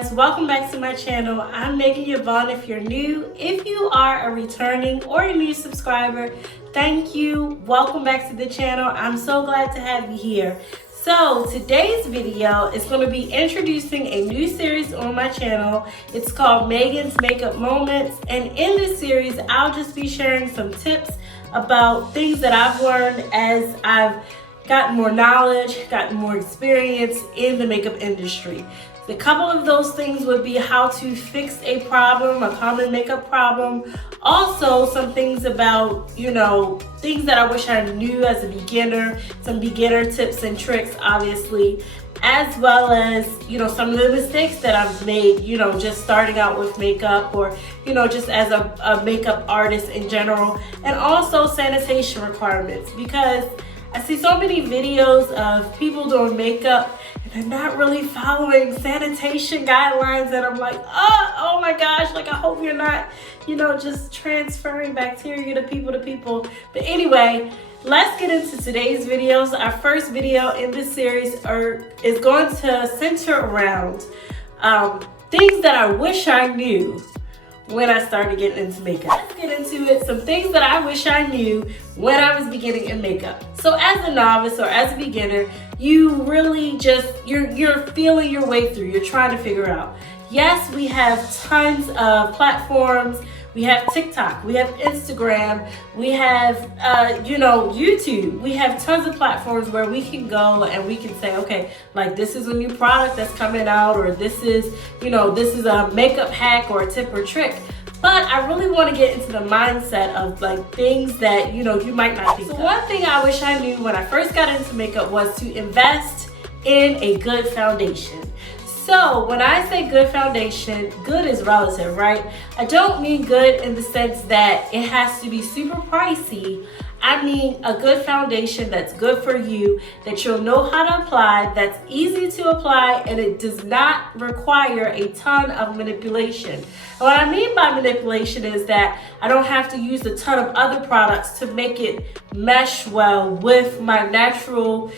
guys, welcome back to my channel. I'm making Yvonne if you're new. If you are a returning or a new subscriber, thank you. Welcome back to the channel. I'm so glad to have you here. So today's video is going to be introducing a new series on my channel. It's called Megan's Makeup Moments, and in this series I'll just be sharing some tips about things that I've learned as I've gotten more knowledge, gotten more experience in the makeup industry. A couple of those things would be how to fix a problem, a common makeup problem. Also, some things about, things that I wish I knew as a beginner, some beginner tips and tricks, obviously, as well as, some of the mistakes that I've made, just starting out with makeup or, just as a makeup artist in general, and also sanitation requirements, because I see so many videos of people doing makeup and they're not really following sanitation guidelines, and I'm like, oh my gosh, like I hope you're not, just transferring bacteria to people. But anyway, let's get into today's videos. Our first video in this series is going to center around things that I wish I knew when I started getting into makeup. Let's get into it. Some things that I wish I knew when I was beginning in makeup. So as a novice or as a beginner, you really just, you're feeling your way through. You're trying to figure out. Yes, we have tons of platforms. We have TikTok, we have Instagram, we have, YouTube. We have tons of platforms where we can go and we can say, okay, like this is a new product that's coming out, or this is, this is a makeup hack or a tip or trick. But I really want to get into the mindset of like things that, you might not think of. So one thing I wish I knew when I first got into makeup was to invest in a good foundation. So when I say good foundation, good is relative, right? I don't mean good in the sense that it has to be super pricey. I mean a good foundation that's good for you, that you'll know how to apply, that's easy to apply, and it does not require a ton of manipulation. And what I mean by manipulation is that I don't have to use a ton of other products to make it mesh well with my natural,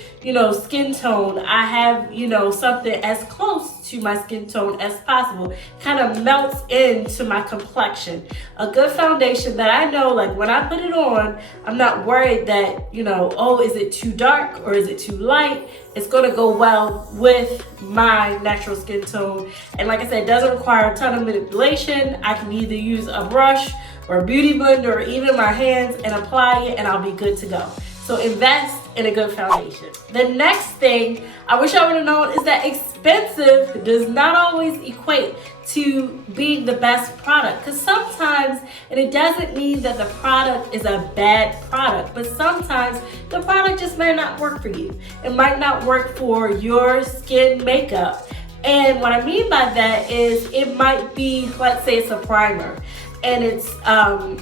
skin tone. I have, something as close to my skin tone as possible. Kind of melts into my complexion. A good foundation that I know, like when I put it on, I'm not worried that, oh, is it too dark or is it too light? It's going to go well with my natural skin tone. And like I said, it doesn't require a ton of manipulation. I can either use a brush or a beauty blender or even my hands and apply it, and I'll be good to go. So invest in a good foundation. The next thing I wish I would have known is that expensive does not always equate to being the best product, because sometimes, and it doesn't mean that the product is a bad product, but sometimes the product just might not work for you. It might not work for your skin makeup. And what I mean by that is it might be, let's say it's a primer, and it's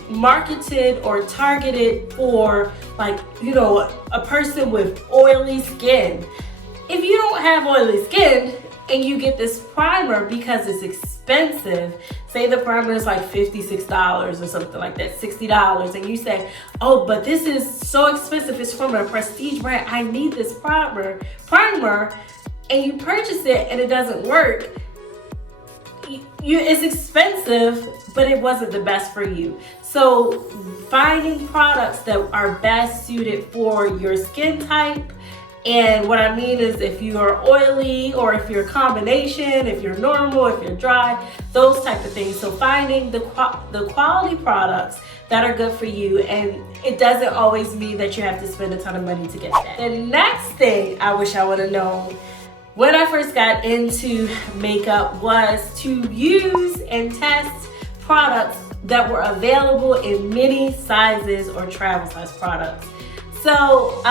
marketed or targeted for a person with oily skin. If you don't have oily skin and you get this primer because it's expensive, say the primer is like $56 or something like that, $60, and you say, oh, but this is so expensive, it's from a prestige brand, I need this primer, and you purchase it and it doesn't work. It's expensive, but it wasn't the best for you. So finding products that are best suited for your skin type, and what I mean is if you are oily or if you're a combination, if you're normal, if you're dry, those type of things. So finding the quality products that are good for you, and it doesn't always mean that you have to spend a ton of money to get that. The next thing I wish I would have known when I first got into makeup was to use and test products that were available in many sizes or travel size products. So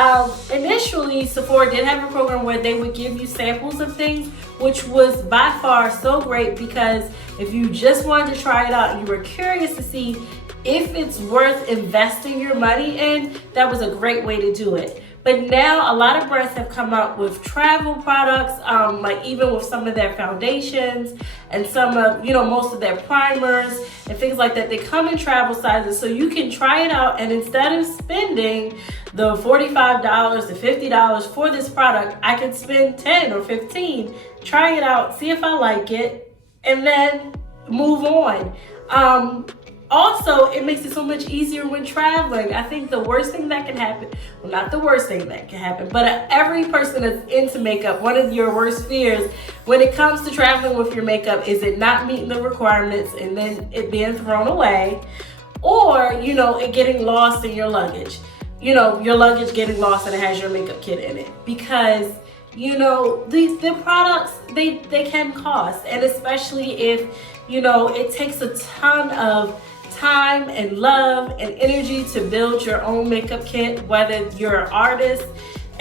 initially Sephora did have a program where they would give you samples of things, which was by far so great, because if you just wanted to try it out and you were curious to see if it's worth investing your money in, that was a great way to do it. But now a lot of brands have come out with travel products, like even with some of their foundations and some of, most of their primers and things like that. They come in travel sizes, so you can try it out, and instead of spending the $45 to $50 for this product, I can spend $10 or $15, try it out, see if I like it, and then move on. Also, it makes it so much easier when traveling. I think the worst thing that can happen, well, not the worst thing that can happen, but every person that's into makeup, one of your worst fears when it comes to traveling with your makeup is it not meeting the requirements and then it being thrown away, or, you know, it getting lost in your luggage. You know, your luggage getting lost and it has your makeup kit in it. Because, you know, the products, they can cost. And especially if, you know, it takes a ton of time and love and energy to build your own makeup kit, whether you're an artist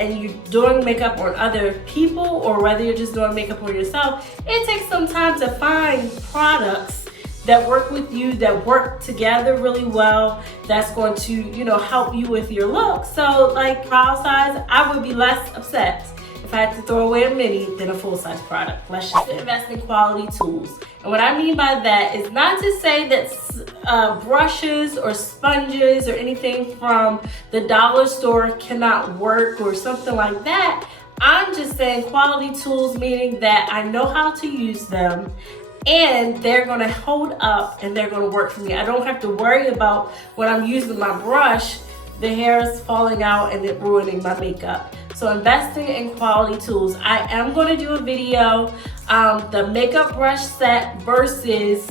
and you're doing makeup on other people or whether you're just doing makeup on yourself. It takes some time to find products that work with you, that work together really well, that's going to, you know, help you with your look. So like trial size, I would be less upset if I had to throw away a mini than a full-size product. Let's just invest in quality tools. And what I mean by that is not to say that brushes or sponges or anything from the dollar store cannot work or something like that. I'm just saying quality tools, meaning that I know how to use them and they're gonna hold up and they're gonna work for me. I don't have to worry about when I'm using my brush, the hair is falling out and it ruining my makeup. So investing in quality tools. I am going to do a video, the makeup brush set versus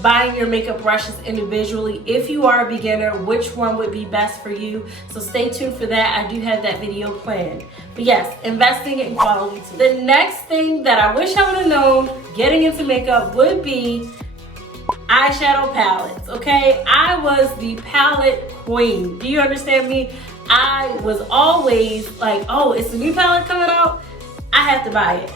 buying your makeup brushes individually. If you are a beginner, which one would be best for you? So stay tuned for that. I do have that video planned. But yes, investing in quality tools. The next thing that I wish I would have known getting into makeup would be eyeshadow palettes, okay? I was the palette queen. Do you understand me? I was always like, oh, it's a new palette coming out, I have to buy it.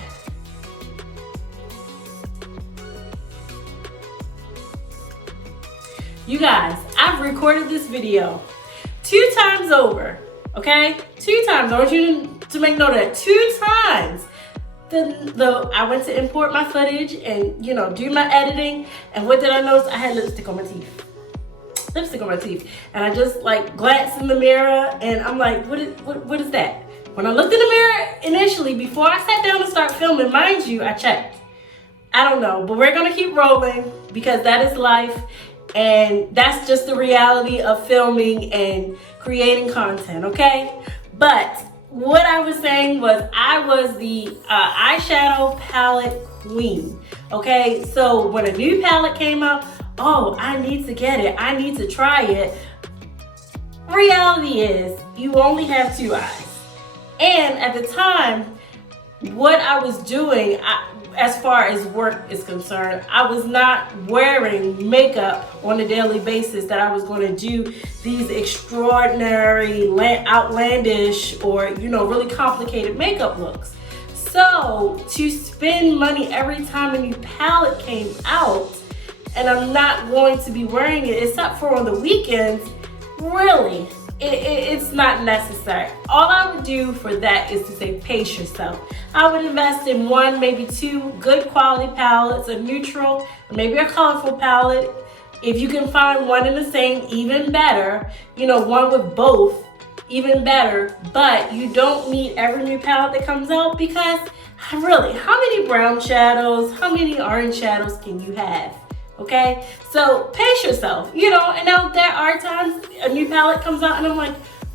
You guys, I've recorded this video 2 times over, okay? 2 times. I want you to make note of that. 2 times. I went to import my footage and, you know, do my editing, and what did I notice? I had lipstick on my teeth. And I just like glanced in the mirror and I'm like, what is that? When I looked in the mirror initially, before I sat down to start filming, mind you, I checked. I don't know, but we're gonna keep rolling because that is life, and that's just the reality of filming and creating content, okay? But what I was saying was I was the eyeshadow palette queen, okay? So when a new palette came out, oh, I need to get it, I need to try it. Reality is, you only have 2 eyes. And at the time, what I was doing, as far as work is concerned, I was not wearing makeup on a daily basis that I was going to do these extraordinary, outlandish, or, you know, really complicated makeup looks. So to spend money every time a new palette came out, and I'm not going to be wearing it except for on the weekends, really, it's not necessary. All I would do for that is to say pace yourself. I would invest in 1, maybe 2 good quality palettes, a neutral, maybe a colorful palette. If you can find one in the same, even better. You know, one with both, even better. But you don't need every new palette that comes out, because really, how many brown shadows, how many orange shadows can you have? Okay, so pace yourself, you know. And now there are times a new palette comes out and I'm like,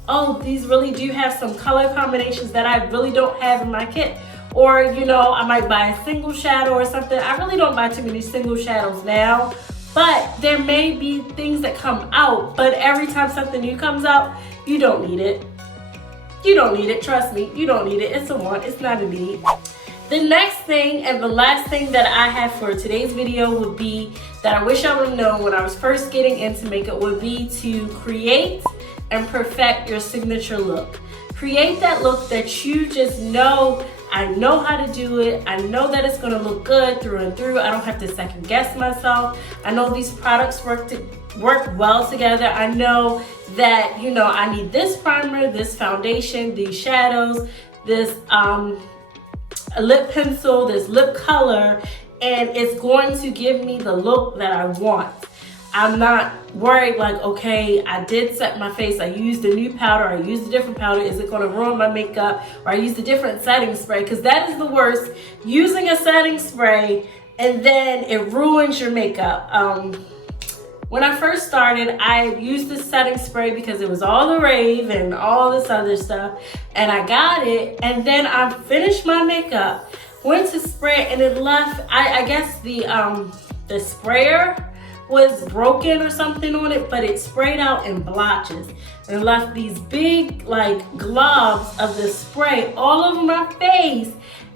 oh, these really do have some color combinations that I really don't have in my kit. Or, you know, I might buy a single shadow or something. I really don't buy too many single shadows now, but there may be things that come out, but every time something new comes out, you don't need it. You don't need it, trust me, you don't need it. It's a want, it's not a need. The next thing and the last thing that I have for today's video would be that I wish I would have known when I was first getting into makeup would be to create and perfect your signature look. Create that look that you just know, I know how to do it. I know that it's gonna look good through and through. I don't have to second guess myself. I know these products work well together. I know that, you know, I need this primer, this foundation, these shadows, this a lip pencil, this lip color, and it's going to give me the look that I want. I'm not worried like, okay, I did set my face, I used a new powder, I used a different powder, is it gonna ruin my makeup? Or I used a different setting spray, because that is the worst, using a setting spray and then it ruins your makeup. When I first started, I used this setting spray because it was all the rave and all this other stuff, and I got it, and then I finished my makeup, went to spray, and it left, I guess the sprayer was broken or something on it, but it sprayed out in blotches and left these big like globs of the spray all over my face,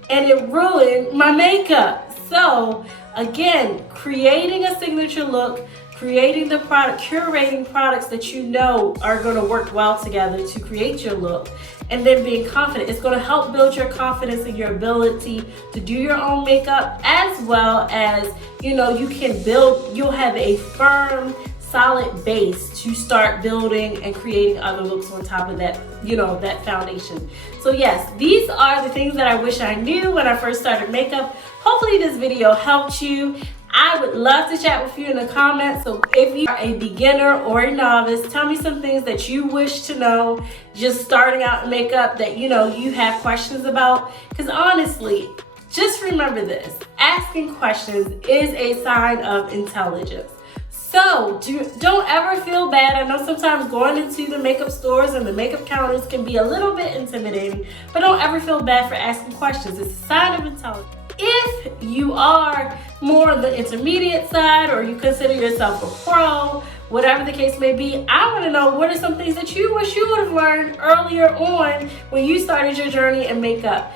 and it ruined my makeup. So again, creating a signature look, creating the product, curating products that you know are going to work well together to create your look, and then being confident. It's going to help build your confidence in your ability to do your own makeup, as well as, you know, you can build, you'll have a firm, solid base to start building and creating other looks on top of that, you know, that foundation. So yes, these are the things that I wish I knew when I first started makeup. Hopefully this video helped you. I would love to chat with you in the comments. So if you are a beginner or a novice, tell me some things that you wish to know just starting out in makeup that, you know, you have questions about. Because honestly, just remember this, asking questions is a sign of intelligence. So don't ever feel bad. I know sometimes going into the makeup stores and the makeup counters can be a little bit intimidating, but don't ever feel bad for asking questions. It's a sign of intelligence. If you are more on the intermediate side, or you consider yourself a pro, whatever the case may be, I want to know what are some things that you wish you would have learned earlier on when you started your journey in makeup,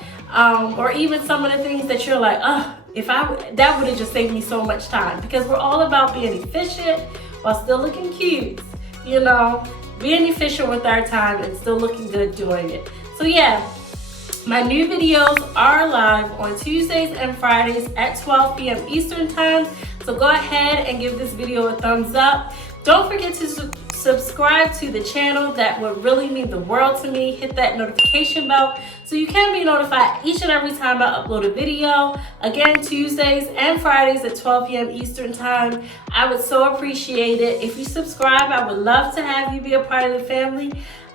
or even some of the things that you're like, that would have just saved me so much time. Because we're all about being efficient while still looking cute, you know, being efficient with our time and still looking good doing it. So yeah, my new videos are live on Tuesdays and Fridays at 12 p.m. Eastern time. So go ahead and give this video a thumbs up. Don't forget to subscribe to the channel. That would really mean the world to me. Hit that notification bell so you can be notified each and every time I upload a video. Again, Tuesdays and Fridays at 12 p.m. Eastern time. I would so appreciate it. If you subscribe, I would love to have you be a part of the family.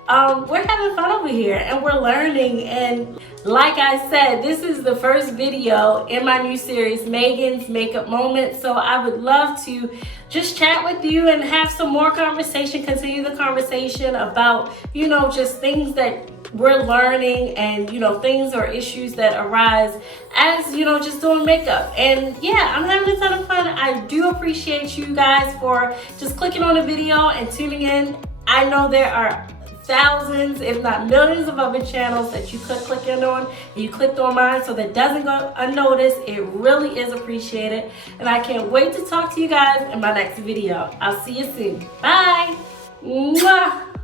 We're having fun over here and we're learning, and like I said, this is the first video in my new series, Megan's Makeup Moments. So I would love to just chat with you and have some more conversation, continue the conversation about, you know, just things that we're learning, and, you know, things or issues that arise as, you know, just doing makeup. And yeah, I'm having a ton of fun. I do appreciate you guys for just clicking on the video and tuning in. I know there are thousands, if not millions of other channels that you could click in on, and you clicked on mine, so that doesn't go unnoticed. It really is appreciated, and I can't wait to talk to you guys in my next video. I'll see you soon. Bye. Mwah.